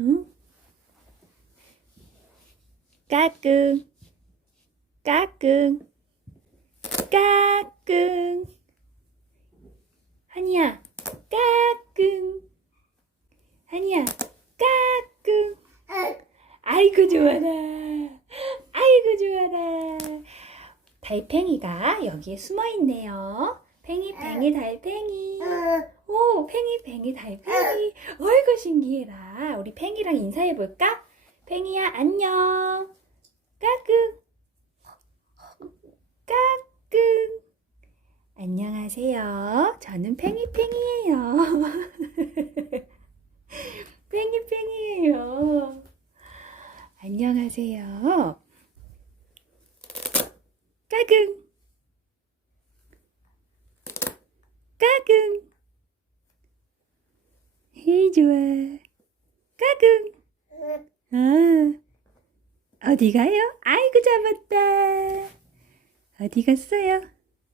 응? 까꿍, 까꿍, 까꿍. 한이야, 까꿍. 한이야, 까꿍. 아이고 좋아라. 아이고 좋아라. 달팽이가 여기에 숨어 있네요. 팽이 팽이 달팽이. 오, 팽이 팽이 달팽이. 어이구 신기해라. 우리 팽이랑 인사해 볼까? 팽이야 안녕. 까꿍. 까꿍. 안녕하세요. 저는 팽이 팽이에요. 팽이 팽이에요. 안녕하세요. 까꿍. 까꿍. 헤이 좋아. 까꿍. 아, 어디 가요? 아이고 잡았다. 어디 갔어요?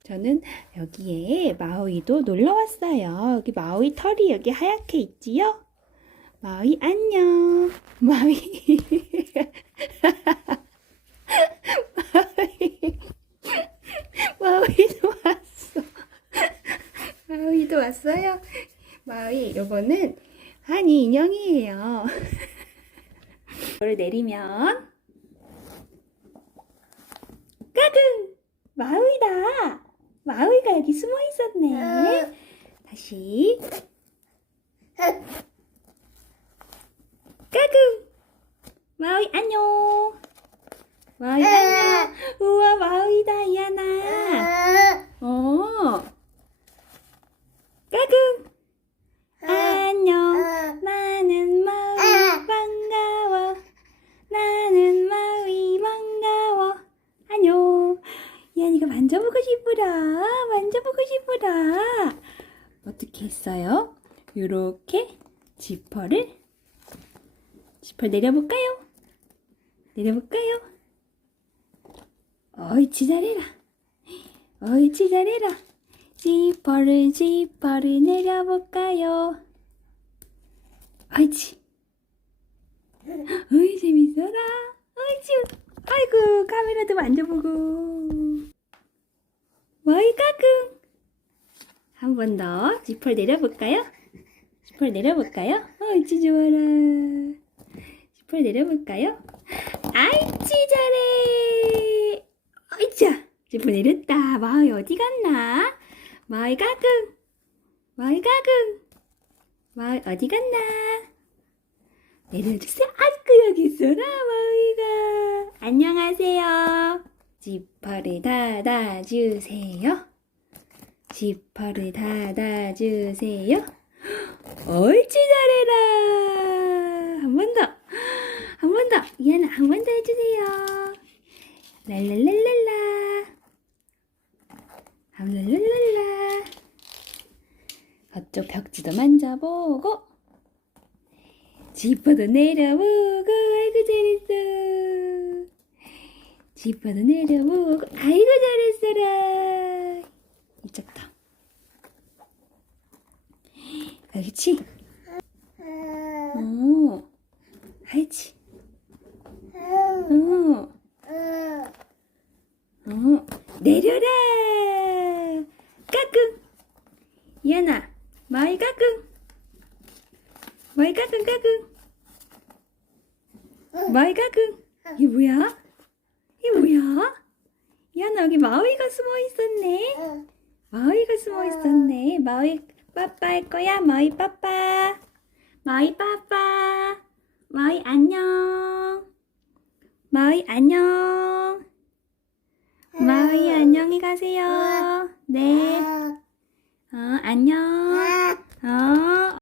저는 여기에 마오이도 놀러 왔어요. 여기 마오이 털이 여기 하얗게 있지요? 마오이 안녕. 마오이. 마오이. 마오이도 왔어. 마오이도 왔어요. 마오이, 요거는 한이 인형이에요. 이걸 내리면 까꿍! 마우이다! 마우이가 여기 숨어 있었네. 다시 까꿍! 마우이 안녕! 마우이 안녕! 우와 마우이다 이하나! 어! 까꿍! 안녕! 나는 마우이 반가워. 나는 마우이 반가워. 안녕. 이한이가 만져보고 싶으라. 만져보고 싶으라. 어떻게 했어요? 요렇게 지퍼를 지퍼 내려볼까요? 내려볼까요? 어이치 잘해라. 어이치 잘해라. 지퍼를 지퍼를 내려볼까요? 아이치. 어이 재밌어라. 어이치. 아이고 카메라도 만져보고. 와이 까꿍. 한번 더 지퍼를 내려볼까요? 지퍼를 내려볼까요? 어 이치 좋아라. 지퍼를 내려볼까요? 아이치 잘해. 어이차. 지퍼 내렸다. 마이 어디 갔나? 마이 까꿍. 마이 까꿍. 마이 어디 갔나? 내려주세요. 아이고 여기 있어라 마우이가. 안녕하세요. 지퍼를 닫아주세요. 지퍼를 닫아주세요. 옳지 잘해라. 한 번 더. 한 번 더. 이하나 한 번 더 해주세요. 랄랄랄랄라. 랄랄랄랄라. 저쪽 벽지도 만져보고 지퍼도 내려보고 아이고 잘했어 지퍼도 내려보고 아이고 잘했어라. 이쪽도 그렇지? 오 알지? 오, 오 내려라. 까꿍. 이하나 마이 까꿍. 마이 까꿍 까꿍. 마이 까꿍. 이게 뭐야? 이게 뭐야? 야나 여기 마우이가 숨어 있었네. 마우이가 숨어 있었네. 마우이 빠빠 할 거야 마우이 빠빠. 마우이 빠빠. 마우이 안녕. 마우이 안녕. 마우이 안녕히 가세요. 네. 어, 안녕. 어.